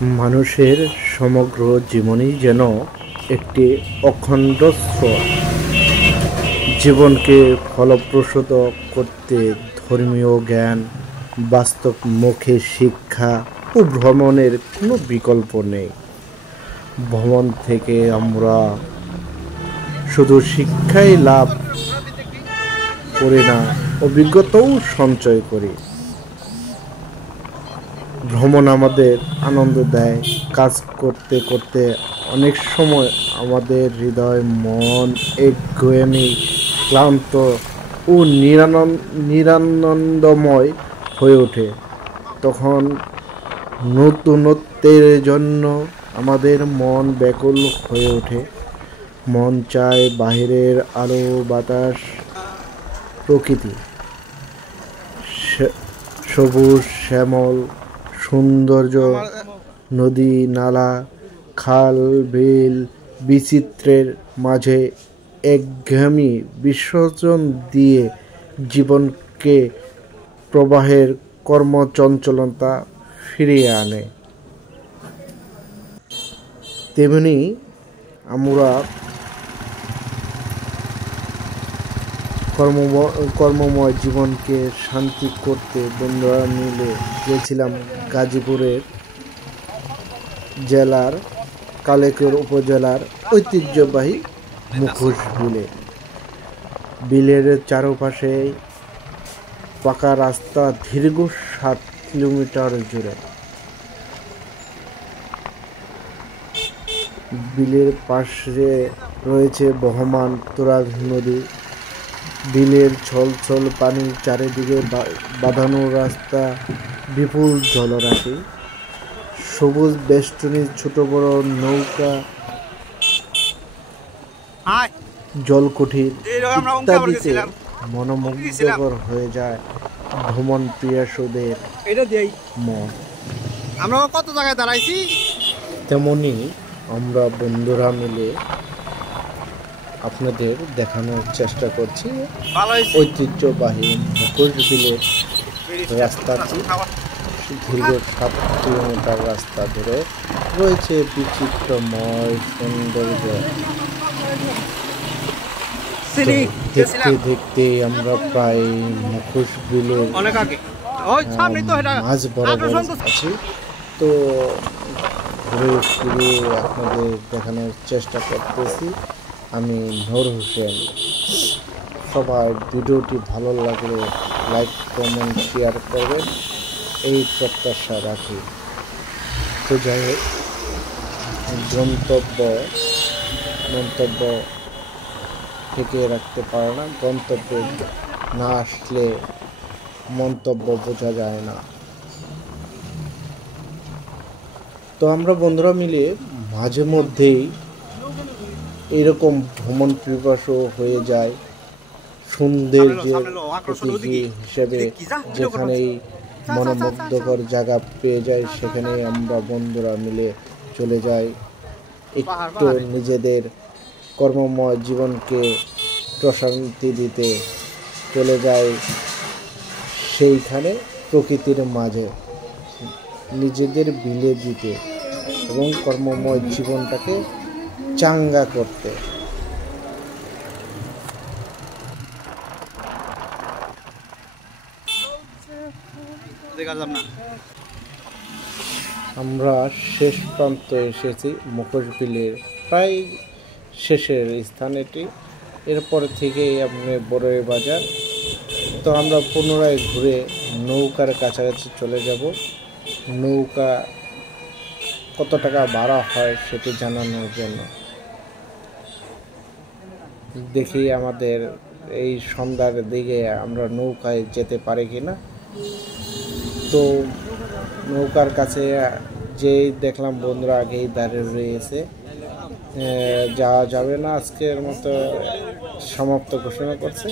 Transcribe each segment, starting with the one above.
মানুষের সমগ্র জীবনই যেন একটি অখণ্ড স্রোত। জীবনকে ফলপ্রসূ করতে ধর্মীয় জ্ঞান, বাস্তবমুখী শিক্ষা ও ভ্রমণের কোনো বিকল্প নেই। ভ্রমণ থেকে আমরা শুধু শিক্ষাই লাভ করি না, অভিজ্ঞতাও সঞ্চয় করি। ভ্রমণ আমাদের আনন্দ দেয়। কাজ করতে করতে অনেক সময় আমাদের হৃদয়, মন একঘেয়েমি, ক্লান্ত ও নিরানন্দময় হয়ে ওঠে। তখন নতুনত্বের জন্য আমাদের মন ব্যাকুল হয়ে ওঠে। মন চায় বাহিরের আলো, বাতাস, প্রকৃতি, সবুজ শ্যামল সৌন্দর্য, নদী নালা, খাল বিল, বিচিত্রের মাঝে একঘেয়েমি বিসর্জন দিয়ে জীবনকে প্রবাহের কর্মচঞ্চলতা ফিরিয়ে আনে। তেমনি আমরা কর্মময় জীবনকে শান্তি করতে বন্ধুরা মিলে গিয়েছিলাম গাজীপুরের জেলার কালেকর উপজেলার ঐতিহ্যবাহী মুখোশ বিলে। বিলের চারপাশে পাকা রাস্তা দীর্ঘ 7 কিলোমিটার জুড়ে। বিলের পাশে রয়েছে বহমান তুরাগ নদী। বিলের ছলছল পানি, চারিদিকে বাঁধানো রাস্তা, বিপুল জলরাশি, সবুজ বেষ্টনী, ছোট বড় নৌকা, জলকুঠির ইত্যাদিতে মনোমুগ্ধকর হয়ে যায় ভ্রমণ পিয়াসুদের মন। আমরা কত জায়গায় দাঁড়াইছি। তেমনি আমরা বন্ধুরা মিলে আপনাদের দেখানোর চেষ্টা করছি ঐতিহ্যবাহী মুখোশ বিলের রাস্তাটি। দীর্ঘ 7 কিলোমিটার রাস্তা ধরে রয়েছে বিচিত্রময় সৌন্দর্য। দেখতে দেখতে আমরা প্রায় মুখোশ বিলের মাঝ বরাবর আছি। তো ঘুরে ফিরে আপনাদের দেখানোর চেষ্টা করতেছি আমি নূর হোসেন। সবাই ভিডিওটি ভালো লাগলে লাইক, কমেন্ট, শেয়ার করবেন এই প্রত্যাশা রাখি। তো যাই হোক, মন্তব্য থেকে রাখতে পারে না। গন্তব্যে না আসলে মন্তব্য বোঝা যায় না। তো আমরা বন্ধুরা মিলে মাঝে মধ্যেই এরকম ভ্রমণ পিপাসু হয়ে যায়। সৌন্দর্যের প্রতীকী হিসেবে যেখানেই মনোমুগ্ধকর জায়গা পেয়ে যায় সেখানেই আমরা বন্ধুরা মিলে চলে যাই। একটু নিজেদের কর্মময় জীবনকে প্রশান্তি দিতে চলে যায় সেইখানে প্রকৃতির মাঝে, নিজেদের বিলে দিতে এবং কর্মময় জীবনটাকে চাঙ্গা করতে। আমরা শেষ প্রান্ত এসেছি মুখোশ বিলের প্রায় শেষের স্থান এটি। এরপরে থেকে আপনি বড়ই বাজার। তো আমরা পুনরায় ঘুরে নৌকার কাছাকাছি চলে যাব। নৌকা কত টাকা ভাড়া হয় সেটি জানানোর জন্য। দেখি আমাদের এই সন্ধ্যার দিকে আমরা নৌকায় যেতে পারি কিনা। তো নৌকার কাছে যেই দেখলাম বন্ধুরা আগেই দাঁড়িয়ে রয়েছে। যাওয়া যাবে না, আজকের মতো সমাপ্ত ঘোষণা করছে।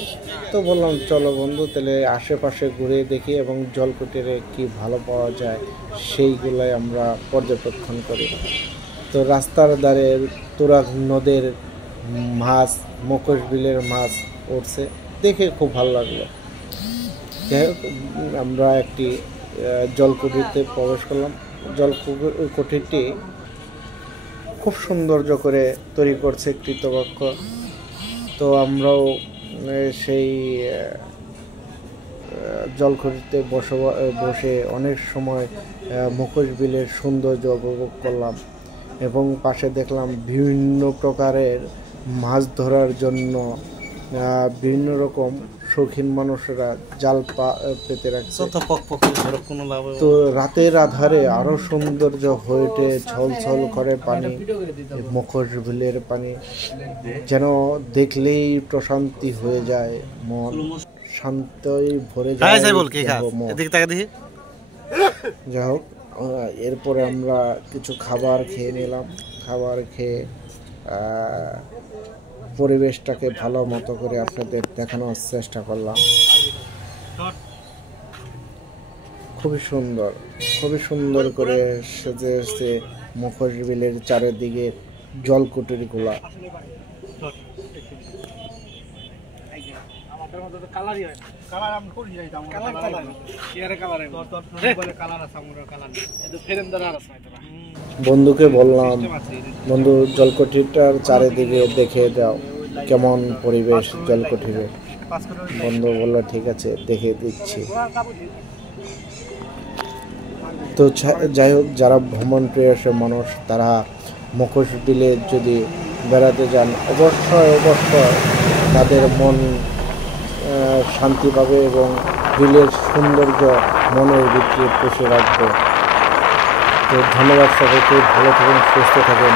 তো বললাম চলো বন্ধু, তাহলে আশেপাশে ঘুরে দেখি এবং জলকুটিরে কি ভালো পাওয়া যায় সেইগুলোই আমরা পর্যবেক্ষণ করি। তো রাস্তার ধারে তুরাগ নদীর মাছ, মুখোশ বিলের মাছ উঠছে, দেখে খুব ভালো লাগলো। যাই হোক, আমরা একটি জলকুটিতে প্রবেশ করলাম। কুটিরটি খুব সৌন্দর্য করে তৈরি করছে কৃতপক্ষ। তো আমরাও সেই জলকুটিতে বসে অনেক সময় মুখোশ বিলের সৌন্দর্য উপভোগ করলাম এবং পাশে দেখলাম বিভিন্ন প্রকারের মাছ ধরার জন্য বিভিন্ন রকম শৌখিন মানুষেরা জাল পেতে রাখছে। তো রাতের আধারে আরো সৌন্দর্য হয়ে ওঠে, ঝলঝল করে পানি, মুখোশ বিলের পানি যেন দেখলেই প্রশান্তি হয়ে যায়, মন শান্তই ভরে যায়। যাই হোক, এরপরে আমরা কিছু খাবার খেয়ে নিলাম। খাবার খেয়ে পরিবেশটাকে ভালো মতো করে আপনাদের দেখানোর চেষ্টা করলাম। খুবই সুন্দর করে সেজে মুখোশ বিলের চারিদিকে জলকুটিরগুলা। বন্ধুকে বললাম, বন্ধু জলকুটিরটার চারিদিকে দেখে দাও কেমন পরিবেশ জলকুটিরে। বন্ধু বললো ঠিক আছে, দেখে দিচ্ছি। তো যাই হোক, যারা ভ্রমণ প্রিয় মানুষ তারা মুখোশ বিলে যদি বেড়াতে যান অবশ্যই তাদের মন শান্তি পাবে এবং বিলের সৌন্দর্য মনের ভিতরে পুষে রাখবে। তো ধন্যবাদ সকলকে, ভালো থাকুন, সুস্থ থাকুন।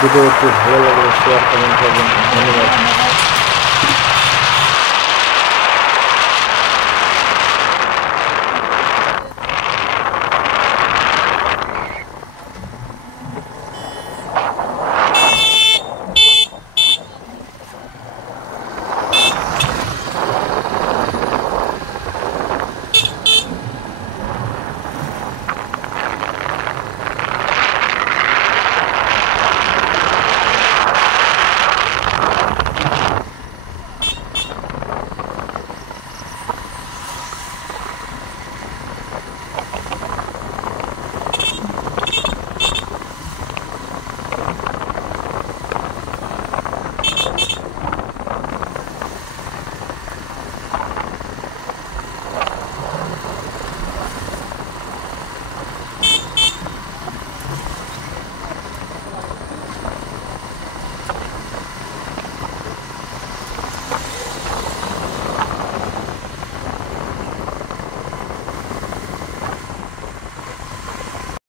ভিডিওটি ভালো লাগলে শেয়ার কমেন্ট করবেন। ধন্যবাদ।